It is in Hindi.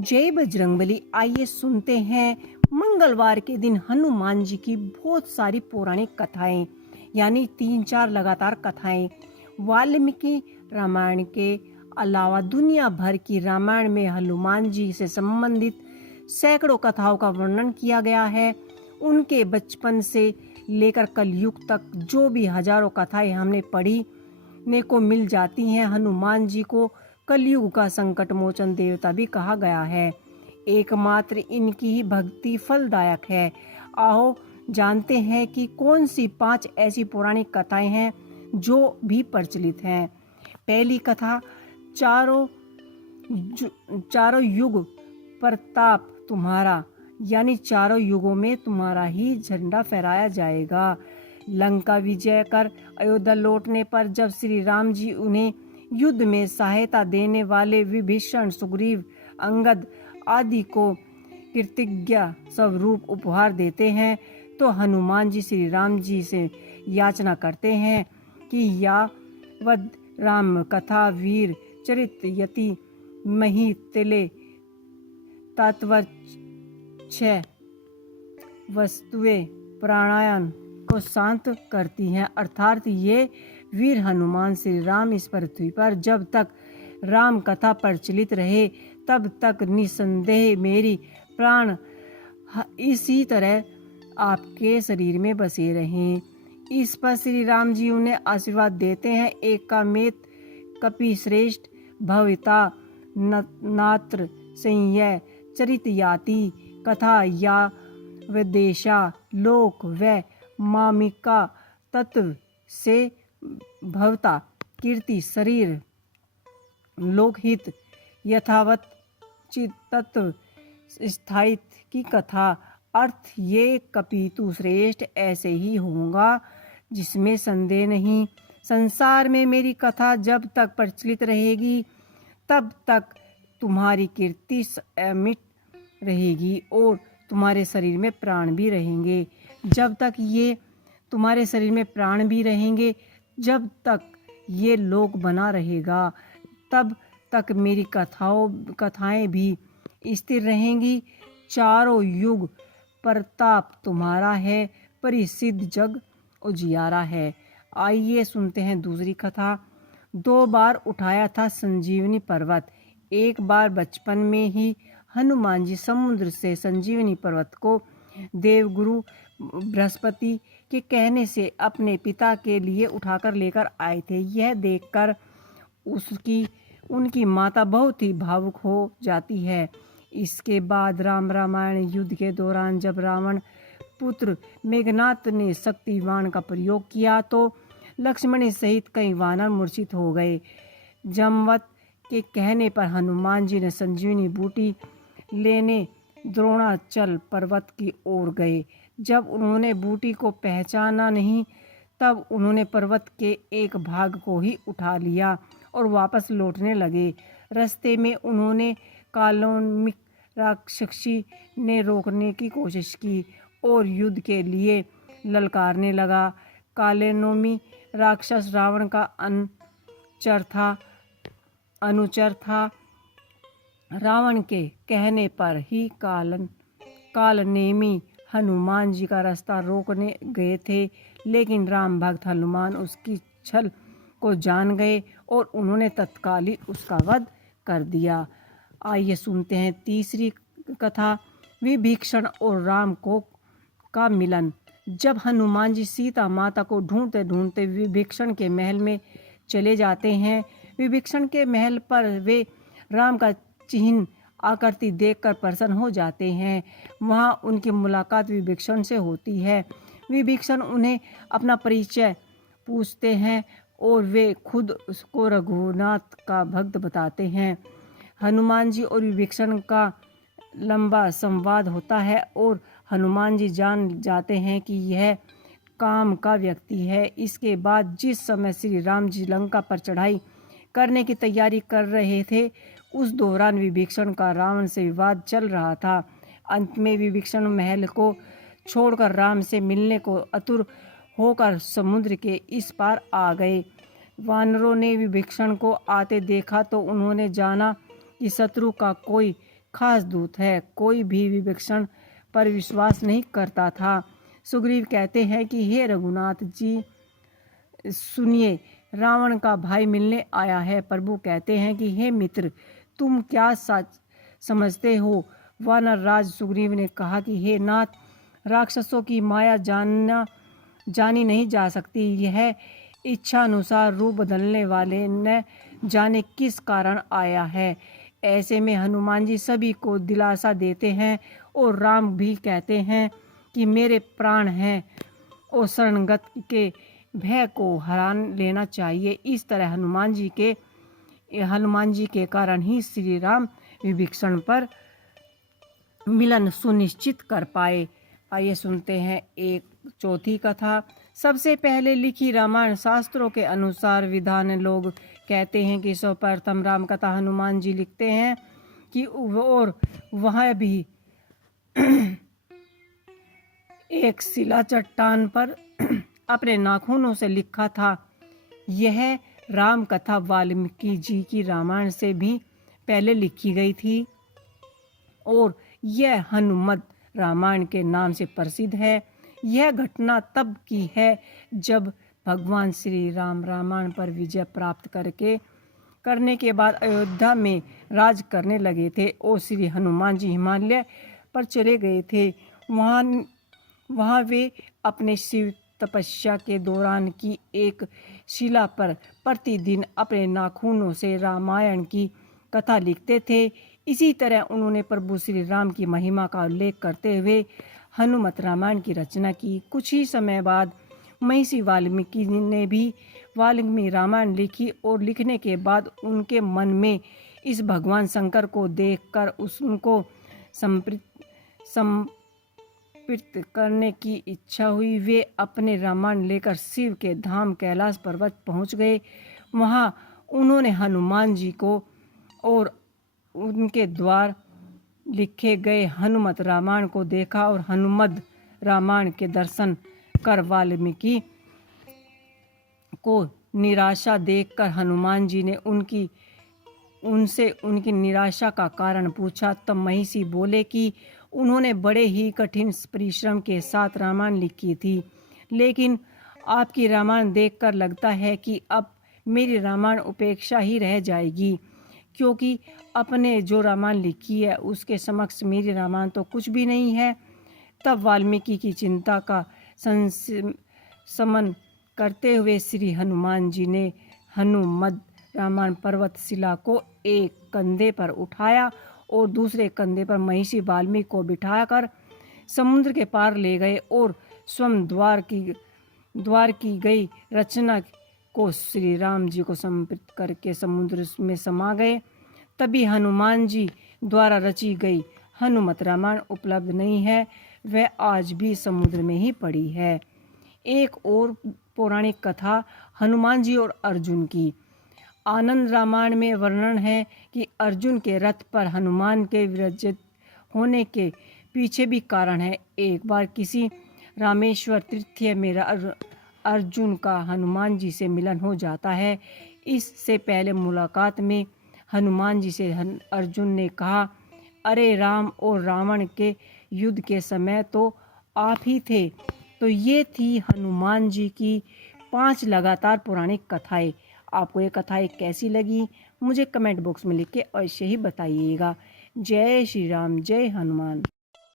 जय बजरंगबली। आइए सुनते हैं मंगलवार के दिन हनुमान जी की बहुत सारी पौराणिक कथाएं, यानी 3-4 लगातार कथाएं। वाल्मीकि रामायण के अलावा दुनिया भर की रामायण में हनुमान जी से संबंधित सैकड़ों कथाओं का वर्णन किया गया है। उनके बचपन से लेकर कलयुग तक जो भी हजारों कथाएं हमने पढ़ी ने को मिल जाती हैं। हनुमान जी को कलयुग का संकट मोचन देवता भी कहा गया है। एकमात्र इनकी ही भक्ति फलदायक है। आओ जानते हैं कि कौन सी 5 ऐसी पौराणिक कथाएं हैं जो भी प्रचलित हैं। पहली कथा, चारों युग प्रताप तुम्हारा, यानी चारों युगों में तुम्हारा ही झंडा फहराया जाएगा। लंका विजय कर अयोध्या लौटने पर जब श्री राम जी उन्हें युद्ध में सहायता देने वाले विभीषण, सुग्रीव, अंगद आदि को कृतज्ञता स्वरूप उपहार देते हैं, तो हनुमान जी श्री राम जी से याचना करते हैं कि यावद राम कथा वीर चरित यति मही तिले तात्पर्य वस्तुएं प्राणायाम को शांत करती हैं। अर्थात ये वीर हनुमान श्री राम इस पृथ्वी पर जब तक राम कथा प्रचलित रहे तब तक निसंदेह मेरी प्राण इसी तरह आपके शरीर में बसे रहें। इस पर श्री राम जी उन्हें आशीर्वाद देते हैं। एकामेत कपि श्रेष्ठ भविता नात्र संयय चरित याति कथा या विदेशा लोक व मामिका तत्व से भवता कीर्ति शरीर लोकहित यथावत चित तत्व स्थायित्व की कथा। अर्थ ये कपितु श्रेष्ठ ऐसे ही होगा जिसमें संदेह नहीं। संसार में मेरी कथा जब तक प्रचलित रहेगी तब तक तुम्हारी कीर्ति अमिट रहेगी और तुम्हारे शरीर में प्राण भी रहेंगे। जब तक ये तुम्हारे शरीर में प्राण भी रहेंगे, जब तक ये लोक बना रहेगा, तब तक मेरी कथाएं भी स्थिर रहेंगी। चारों युग प्रताप तुम्हारा है, परिसिद्ध जग उजियारा है। आइए सुनते हैं दूसरी कथा। 2 बार उठाया था संजीवनी पर्वत। एक बार बचपन में ही हनुमान जी समुद्र से संजीवनी पर्वत को देवगुरु बृहस्पति के कहने से अपने पिता के लिए उठाकर लेकर आए थे। यह देखकर उनकी माता बहुत ही भावुक हो जाती है। इसके बाद रामायण युद्ध के दौरान जब रावण पुत्र मेघनाथ ने शक्तिवान का प्रयोग किया तो लक्ष्मण सहित कई वानर मूर्छित हो गए। जमवत के कहने पर हनुमान जी ने संजीवनी बूटी लेने द्रोणाचल पर्वत की ओर गए। जब उन्होंने बूटी को पहचाना नहीं तब उन्होंने पर्वत के एक भाग को ही उठा लिया और वापस लौटने लगे। रास्ते में उन्होंने कालोन्मिक राक्षसी ने रोकने की कोशिश की और युद्ध के लिए ललकारने लगा। कालोन्मी राक्षस रावण का अनुचर था। रावण के कहने पर ही कालनेमी हनुमान जी का रास्ता रोकने गए थे, लेकिन राम भक्त हनुमान उसकी छल को जान गए और उन्होंने तत्काल ही उसका वध कर दिया। आइए सुनते हैं तीसरी कथा, विभीषण और राम का मिलन। जब हनुमान जी सीता माता को ढूंढते ढूंढते विभीषण के महल में चले जाते हैं, विभीषण के महल पर वे राम का चिन्ह आकृति देखकर प्रसन्न हो जाते हैं। वहां उनकी मुलाकात विभीषण से होती है। विभीषण उन्हें अपना परिचय पूछते हैं और वे खुद उसको रघुनाथ का भक्त बताते हैं। हनुमान जी और विभीषण का लंबा संवाद होता है और हनुमान जी जान जाते हैं कि यह काम का व्यक्ति है। इसके बाद जिस समय श्री राम जी लंका पर चढ़ाई करने की तैयारी कर रहे थे, उस दौरान विभीषण का रावण से विवाद चल रहा था। अंत में विभीषण महल को छोड़कर राम से मिलने को आतुर होकर समुद्र के इस पार आ गए। वानरों ने विभीषण को आते देखा तो उन्होंने जाना कि शत्रु का कोई खास दूत है। कोई भी विभीषण पर विश्वास नहीं करता था। सुग्रीव कहते हैं कि हे रघुनाथ जी सुनिए, रावण का भाई मिलने आया है। प्रभु कहते हैं कि हे मित्र, तुम क्या सच समझते हो? वानर राज सुग्रीव ने कहा कि हे नाथ, राक्षसों की माया जानी नहीं जा सकती। यह इच्छानुसार रूप बदलने वाले न जाने किस कारण आया है। ऐसे में हनुमान जी सभी को दिलासा देते हैं और राम भी कहते हैं कि मेरे प्राण हैं और शरणगत के भय को हरा लेना चाहिए। इस तरह हनुमान जी के कारण ही श्री राम विभीषण पर मिलन सुनिश्चित कर पाए। आइए सुनते हैं एक चौथी कथा। सबसे पहले लिखी रामायण शास्त्रों के अनुसार विधान लोग कहते हैं कि सर्वप्रथम राम कथा हनुमान जी लिखते हैं कि और वह भी एक शिला चट्टान पर अपने नाखूनों से लिखा था। यह राम कथा वाल्मीकि जी की रामायण से भी पहले लिखी गई थी और यह हनुमत रामायण के नाम से प्रसिद्ध है। यह घटना तब की है जब भगवान श्री राम रामायण पर विजय प्राप्त करने के बाद अयोध्या में राज करने लगे थे और श्री हनुमान जी हिमालय पर चले गए थे। वहाँ वे अपने शिव तपस्या के दौरान की एक शिला पर प्रतिदिन अपने नाखूनों से रामायण की कथा लिखते थे। इसी तरह उन्होंने प्रभु श्री राम की महिमा का उल्लेख करते हुए हनुमत रामायण की रचना की। कुछ ही समय बाद महर्षि वाल्मीकि ने भी वाल्मीकि रामायण लिखी और लिखने के बाद उनके मन में इस भगवान शंकर को देखकर उनको समर्पित करने की इच्छा हुई। वे अपने रामायण लेकर शिव के धाम कैलाश पर्वत पहुंच गए। वहां उन्होंने हनुमान जी को और उनके द्वारा लिखे गए हनुमत रामायण को देखा और हनुमत रामायण के दर्शन कर वाल्मीकि को निराशा देखकर हनुमान जी ने उनसे उनकी निराशा का कारण पूछा। तब महर्षि बोले कि उन्होंने बड़े ही कठिन परिश्रम के साथ रामायण लिखी थी, लेकिन आपकी रामायण देखकर लगता है कि अब मेरी रामायण उपेक्षा ही रह जाएगी, क्योंकि अपने जो रामायण लिखी है उसके समक्ष मेरी रामायण तो कुछ भी नहीं है। तब वाल्मीकि की चिंता का शमन करते हुए श्री हनुमान जी ने हनुमत रामायण पर्वत शिला को एक कंधे पर उठाया और दूसरे कंधे पर महर्षि वाल्मीकि को बिठाकर समुद्र के पार ले गए और स्वयं द्वार की गई रचना को श्री राम जी को समर्पित करके समुद्र में समा गए। तभी हनुमान जी द्वारा रची गई हनुमत रामायण उपलब्ध नहीं है, वह आज भी समुद्र में ही पड़ी है। एक और पौराणिक कथा हनुमान जी और अर्जुन की। आनंद रामायण में वर्णन है कि अर्जुन के रथ पर हनुमान के विराजित होने के पीछे भी कारण है। एक बार किसी रामेश्वर तीर्थ में अर्जुन का हनुमान जी से मिलन हो जाता है। इससे पहले मुलाकात में हनुमान जी से अर्जुन ने कहा, अरे राम और रावण के युद्ध के समय तो आप ही थे। तो ये थी हनुमान जी की 5 लगातार पौराणिक कथाएं। आपको ये कथाएं कैसी लगी मुझे कमेंट बॉक्स में लिख के अवश्य ही बताइएगा। जय श्री राम, जय हनुमान।